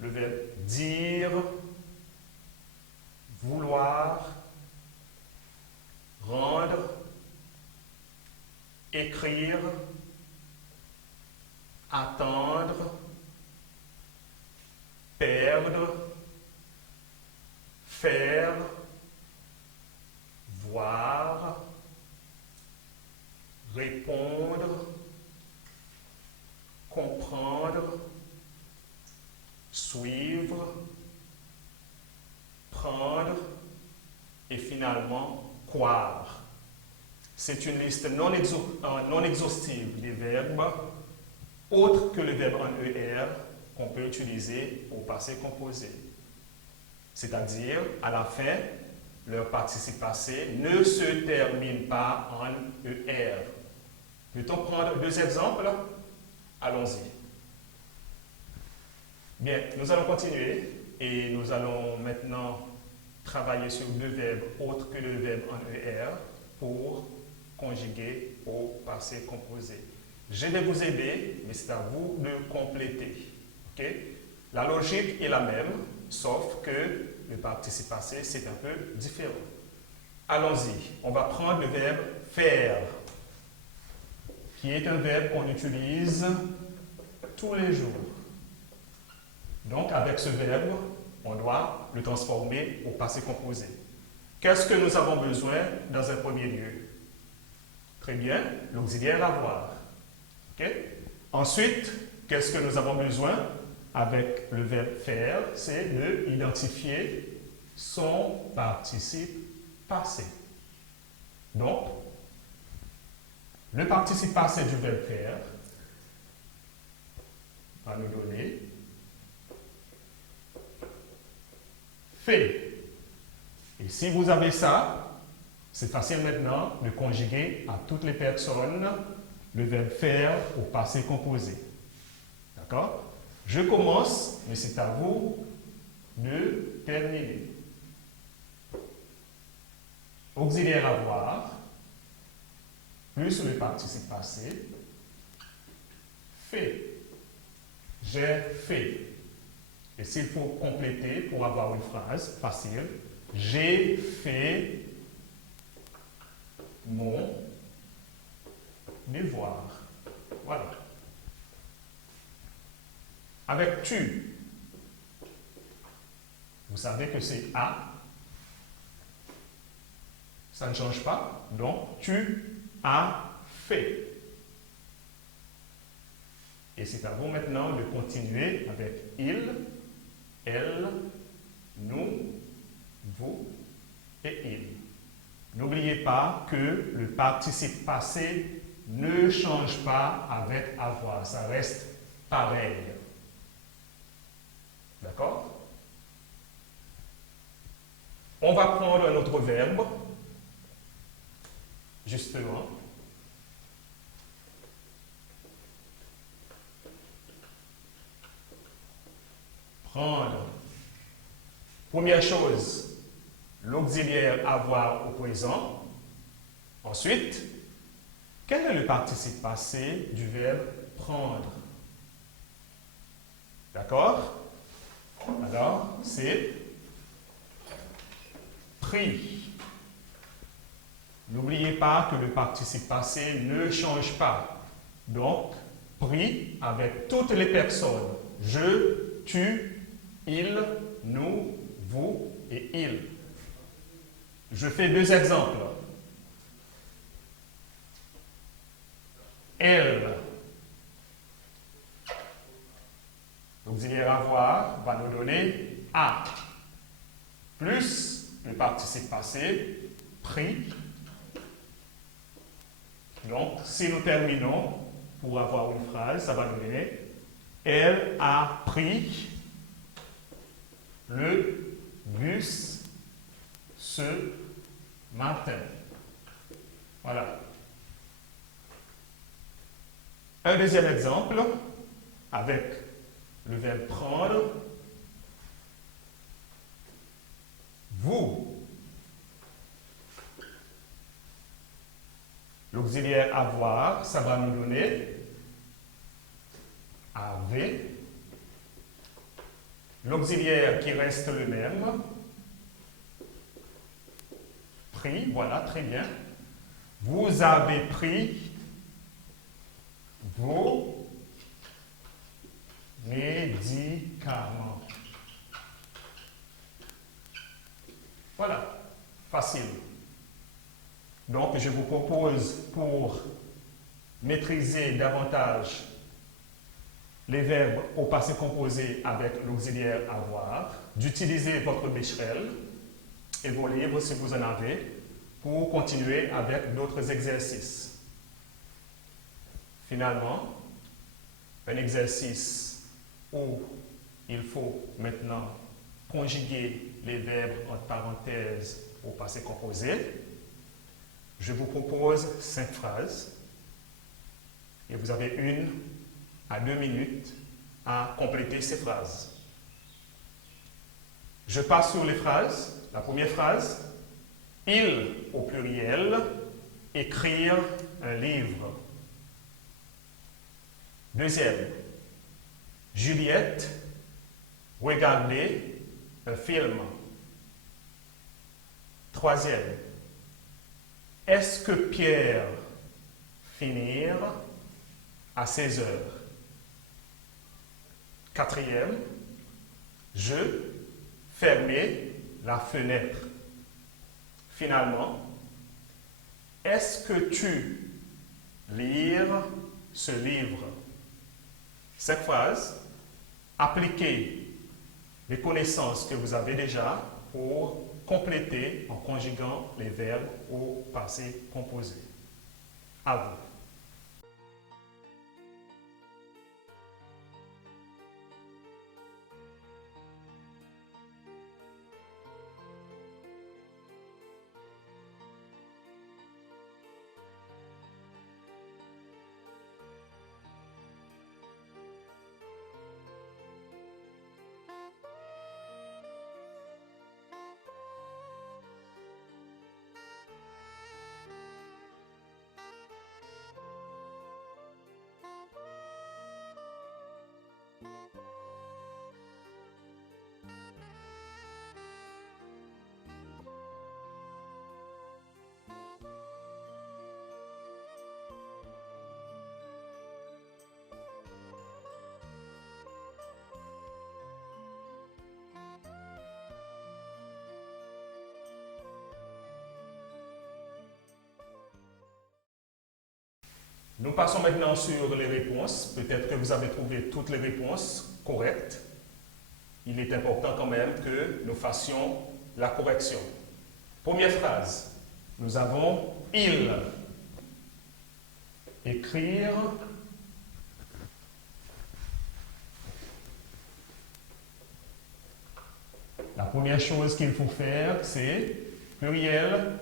le verbe dire, vouloir, rendre, écrire, attendre, perdre, faire, voir, répondre, comprendre, suivre, prendre et finalement croire. C'est une liste non exhaustive des verbes autres que le verbe en ER qu'on peut utiliser au passé composé. C'est-à-dire, à la fin, leur participe passé ne se termine pas en ER. Peut-on prendre deux exemples? Allons-y. Bien, nous allons continuer et nous allons maintenant travailler sur deux verbes autres que le verbe en ER pour conjuguer au passé composé. Je vais vous aider, mais c'est à vous de compléter. Okay? La logique est la même, sauf que le participe passé, c'est un peu différent. Allons-y, on va prendre le verbe faire, qui est un verbe qu'on utilise tous les jours. Donc, avec ce verbe, on doit le transformer au passé composé. Qu'est-ce que nous avons besoin dans un premier lieu? Très bien, l'auxiliaire avoir. Okay? Ensuite, qu'est-ce que nous avons besoin avec le verbe faire? C'est d'identifier son participe passé. Donc, le participe passé du verbe faire va nous donner fait. Et si vous avez ça, c'est facile maintenant de conjuguer à toutes les personnes le verbe faire au passé composé. D'accord? Je commence, mais c'est à vous de terminer. Auxiliaire avoir, plus le participe passé, fait. J'ai fait. Et s'il faut compléter pour avoir une phrase facile, j'ai fait mon devoir. Voilà. Avec tu, vous savez que c'est a. Ça ne change pas. Donc, tu as fait. Et c'est à vous maintenant de continuer avec il, elle, nous, vous et il. N'oubliez pas que le participe passé ne change pas avec avoir. Ça reste pareil. D'accord? On va prendre un autre verbe, justement. Prendre. Première chose, l'auxiliaire avoir au présent. Ensuite, quel est le participe passé du verbe prendre? D'accord? Alors, c'est pris. N'oubliez pas que le participe passé ne change pas. Donc, pris avec toutes les personnes. Je, tu, il, nous, vous et il. Je fais deux exemples. Elle. L'auxiliaire avoir va nous donner a. Plus le participe passé, pris. Donc, si nous terminons pour avoir une phrase, ça va nous donner elle a pris le bus ce matin. Voilà. Un deuxième exemple avec le verbe prendre. Vous. L'auxiliaire avoir, ça va nous donner avez. L'auxiliaire qui reste le même. Pris, voilà, très bien. Vous avez pris vos médicaments. Voilà, facile. Donc, je vous propose, pour maîtriser davantage les verbes au passé composé avec l'auxiliaire avoir, d'utiliser votre Becherel et vos livres si vous en avez, pour continuer avec d'autres exercices. Finalement, un exercice où il faut maintenant conjuguer les verbes entre parenthèses au passé composé. Je vous propose 5 phrases et vous avez 1 à 2 minutes à compléter ces phrases. Je passe sur les phrases. La première phrase, il au pluriel, écrire un livre. Deuxième, Juliette, regarder un film. Troisième, est-ce que Pierre finir à 16 heures? Quatrième, je fermer la fenêtre. Finalement, est-ce que tu lire ce livre? 5 phrases. Appliquez les connaissances que vous avez déjà pour compléter en conjuguant les verbes au passé composé. À vous. Nous passons maintenant sur les réponses. Peut-être que vous avez trouvé toutes les réponses correctes. Il est important quand même que nous fassions la correction. Première phrase. Nous avons « il ». Écrire. La première chose qu'il faut faire, c'est pluriel.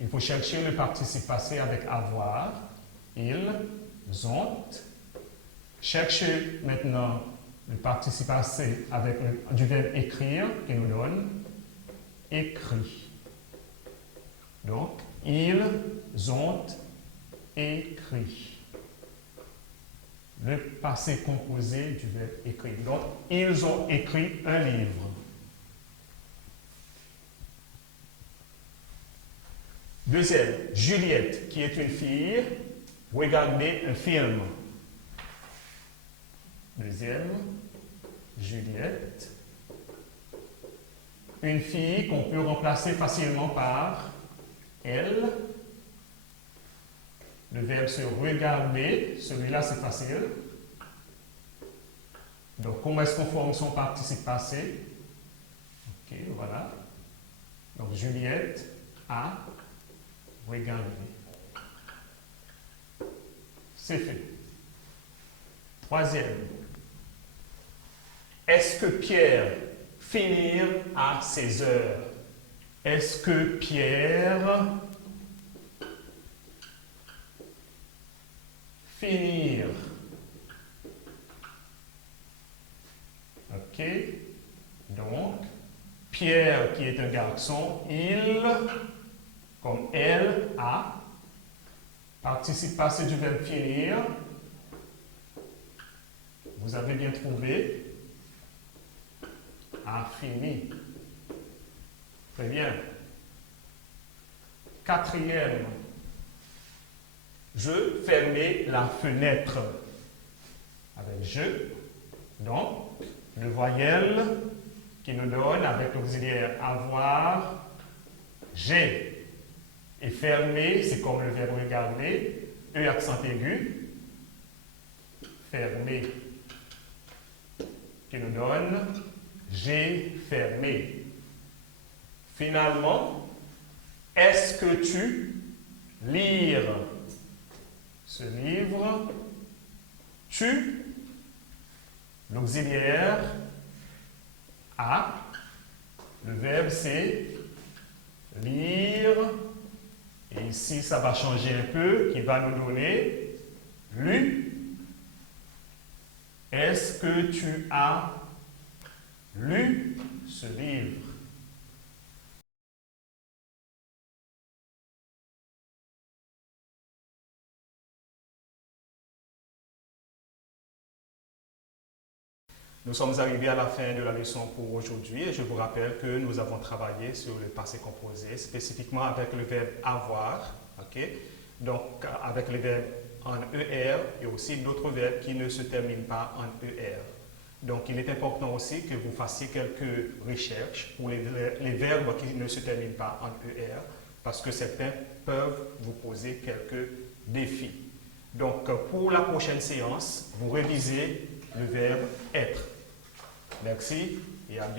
Il faut chercher le participe passé avec avoir. Ils ont. Cherchez maintenant le participe passé avec du verbe écrire qui nous donne écrit. Donc, ils ont écrit. Le passé composé du verbe écrit. Donc, ils ont écrit un livre. Deuxième, Juliette, qui est une fille, regardez un film. Deuxième, Juliette. Une fille qu'on peut remplacer facilement par elle. Le verbe se regarder, celui-là c'est facile. Donc, comment est-ce qu'on forme son participe passé? Ok, voilà. Donc, Juliette a regardé. C'est fait. Troisième. Est-ce que Pierre finir à 16 heures? Est-ce que Pierre finir? Ok. Donc, Pierre qui est un garçon, il, comme elle, a. Participe passé du verbe finir. Vous avez bien trouvé. a fini. Très bien. Quatrième, je fermais la fenêtre. Avec je, donc, le voyelle qui nous donne avec l'auxiliaire avoir, j'ai. Et fermer, c'est comme le verbe regarder, E accent aigu, fermer, qui nous donne j'ai fermé. Finalement, est-ce que tu lire ce livre? Tu, l'auxiliaire a, le verbe c'est lire, et ici ça va changer un peu, qui va nous donner lu. Est-ce que tu as lu ce livre? Nous sommes arrivés à la fin de la leçon pour aujourd'hui et je vous rappelle que nous avons travaillé sur le passé composé, spécifiquement avec le verbe avoir, donc avec le verbe en ER et aussi d'autres verbes qui ne se terminent pas en ER. Donc il est important aussi que vous fassiez quelques recherches pour les verbes qui ne se terminent pas en ER parce que certains peuvent vous poser quelques défis. Donc pour la prochaine séance, vous révisez le verbe être. Merci et à bientôt.